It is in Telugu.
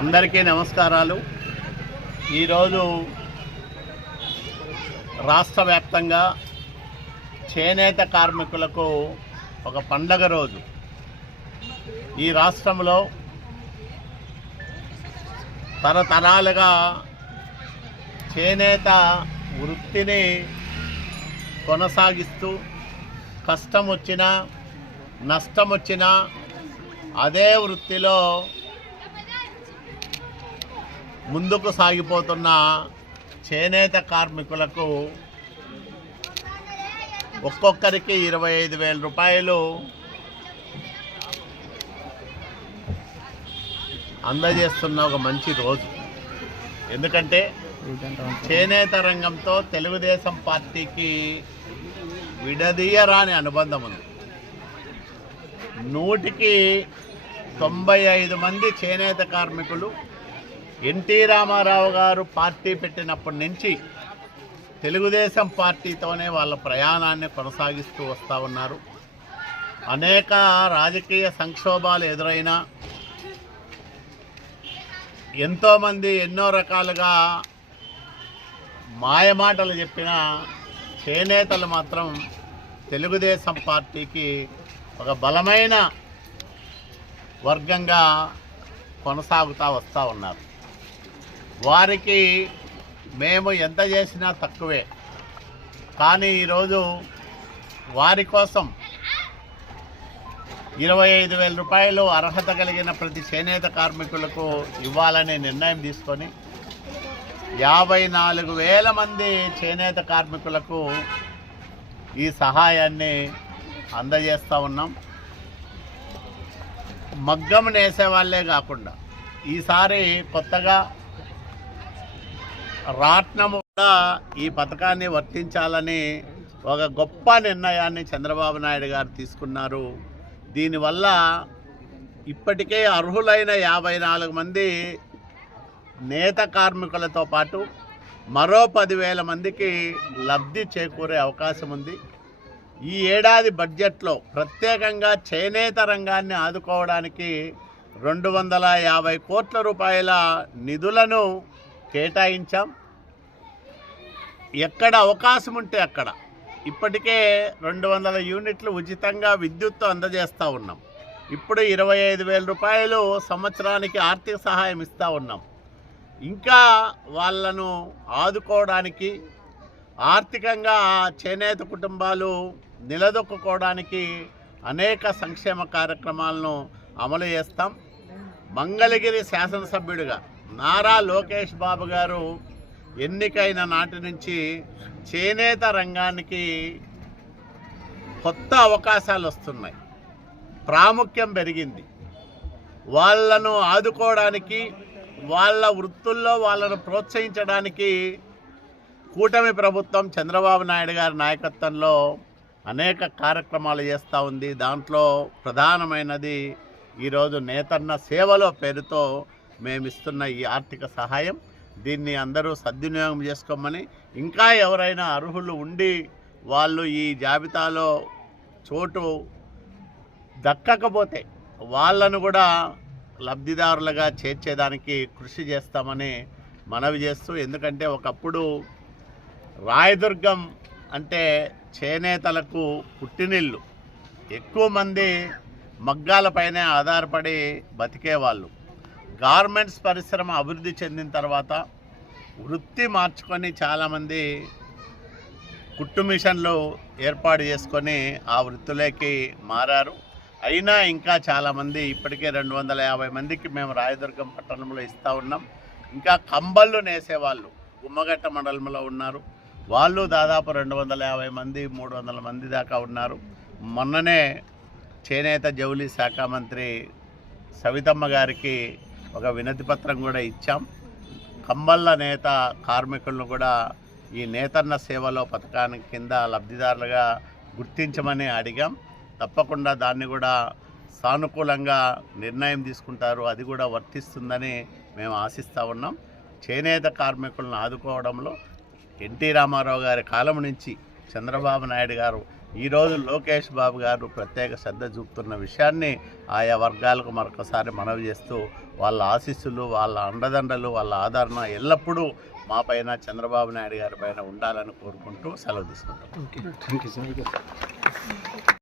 అందరికీ నమస్కారాలు। ఈరోజు రాష్ట్ర వ్యాప్తంగా చేనేత కార్మికులకు ఒక పండగ రోజు। ఈ రాష్ట్రంలో తరతరాలుగా చేనేత వృత్తిని కొనసాగిస్తూ కష్టం వచ్చినా నష్టం వచ్చినా అదే వృత్తిలో ముందుకు సాగిపోతున్న చేనేత కార్మికులకు ఒక్కొక్కరికి 25,000 రూపాయలు అందజేస్తున్న ఒక మంచి రోజు। ఎందుకంటే చేనేత రంగంతో తెలుగుదేశం పార్టీకి విడదీయరాని అనుబంధం ఉంది। 100కి 95 మంది చేనేత కార్మికులు ఎన్టీ రామారావు గారు పార్టీ పెట్టినప్పటి నుంచి తెలుగుదేశం పార్టీతోనే వాళ్ళ ప్రయాణాన్ని కొనసాగిస్తూ వస్తూ ఉన్నారు। అనేక రాజకీయ సంక్షోభాలు ఎదురైనా ఎంతోమంది ఎన్నో రకాలుగా మాయమాటలు చెప్పిన చేనేతలు మాత్రం తెలుగుదేశం పార్టీకి ఒక బలమైన వర్గంగా కొనసాగుతూ వస్తూ ఉన్నారు। వారికి మేము ఎంత చేసినా తక్కువే, కానీ ఈరోజు వారి కోసం 25,000 రూపాయలు అర్హత కలిగిన ప్రతి చేనేత కార్మికులకు ఇవ్వాలనే నిర్ణయం తీసుకొని 54,000 మంది చేనేత కార్మికులకు ఈ సహాయాన్ని అందజేస్తూ ఉన్నాం। మగ్గం నేసే వాళ్ళే కాకుండా ఈసారి కొత్తగా రాట్నము కూడా ఈ పథకాన్ని వర్తించాలని ఒక గొప్ప నిర్ణయాన్ని చంద్రబాబు నాయుడు గారు తీసుకున్నారు। దీనివల్ల ఇప్పటికే అర్హులైన 54 మంది నేత కార్మికులతో పాటు మరో 10,000 మందికి లబ్ధి చేకూరే అవకాశం ఉంది। ఈ ఏడాది బడ్జెట్లో ప్రత్యేకంగా చేనేత రంగాన్ని ఆదుకోవడానికి 250 కోట్ల రూపాయల నిధులను కేటాయించాం। ఎక్కడ అవకాశం ఉంటే అక్కడ ఇప్పటికే 200 యూనిట్లు ఉచితంగా విద్యుత్తు అందజేస్తూ ఉన్నాం। ఇప్పుడు 25,000 రూపాయలు సంవత్సరానికి ఆర్థిక సహాయం ఇస్తూ ఉన్నాం। ఇంకా వాళ్ళను ఆదుకోవడానికి ఆర్థికంగా చేనేత కుటుంబాలు నిలదొక్కుకోవడానికి అనేక సంక్షేమ కార్యక్రమాలను అమలు చేస్తాం। మంగళగిరి శాసనసభ్యుడిగా నారా లోకేష్ బాబు గారు ఎన్నికైన నాటి నుంచి చేనేత రంగానికి కొత్త అవకాశాలు వస్తున్నాయి, ప్రాముఖ్యం పెరిగింది। వాళ్ళను ఆదుకోవడానికి వాళ్ళ వృత్తుల్లో వాళ్ళను ప్రోత్సహించడానికి కూటమి ప్రభుత్వం చంద్రబాబు నాయుడు గారి నాయకత్వంలో అనేక కార్యక్రమాలు చేస్తూ ఉంది। దాంట్లో ప్రధానమైనది ఈరోజు నేతన్న సేవలో పేరుతో మేమిస్తున్న ఈ ఆర్థిక సహాయం। దీన్ని అందరూ సద్వినియోగం చేసుకోమని, ఇంకా ఎవరైనా అర్హులు ఉండి వాళ్ళు ఈ జాబితాలో చోటు దక్కకపోతే వాళ్ళను కూడా లబ్ధిదారులుగా చేర్చేదానికి కృషి చేస్తామని మనవి చేస్తూ, ఎందుకంటే ఒకప్పుడు రాయదుర్గం అంటే చేనేతలకు పుట్టినిల్లు, ఎక్కువ మంది మగ్గాలపైనే ఆధారపడి బతికేవాళ్ళు। గార్మెంట్స్ పరిశ్రమ అభివృద్ధి చెందిన తర్వాత వృత్తి మార్చుకొని చాలామంది కుట్టు మిషన్లు ఏర్పాటు చేసుకొని ఆ వృత్తిలోకి మారారు। అయినా ఇంకా చాలామంది ఇప్పటికే 250 మందికి మేము రాయదుర్గం పట్టణంలో ఇస్తూ ఉన్నాం। ఇంకా కంబళ్ళు నేసేవాళ్ళు గుమ్మగట్ట మండలంలో ఉన్నారు, వాళ్ళు దాదాపు 250 మంది 300 మంది దాకా ఉన్నారు। మొన్ననే చేనేత జౌళి శాఖ మంత్రి సవితమ్మ గారికి ఒక వినతి పత్రం కూడా ఇచ్చాం। కంబళ్ళ నేత కార్మికులను కూడా ఈ నేతన్న సేవలో పథకానికి కింద లబ్ధిదారులుగా గుర్తించమని అడిగాం। తప్పకుండా దాన్ని కూడా సానుకూలంగా నిర్ణయం తీసుకుంటారు, అది కూడా వర్తిస్తుందని మేము ఆశిస్తూ ఉన్నాం। చేనేత కార్మికులను ఆదుకోవడంలో ఎన్టీ రామారావు గారి కాలం నుంచి చంద్రబాబు నాయుడు గారు ఈరోజు లోకేష్ బాబు గారు ప్రత్యేక శ్రద్ధ చూపుతున్న విషయాన్ని ఆయా వర్గాలకు మరొకసారి మనవి చేస్తూ వాళ్ళ ఆశీస్సులు, వాళ్ళ అండదండలు, వాళ్ళ ఆదరణ ఎల్లప్పుడూ మా పైన, చంద్రబాబు నాయుడు గారి పైన ఉండాలని కోరుకుంటూ సెలవు తీసుకుంటాం.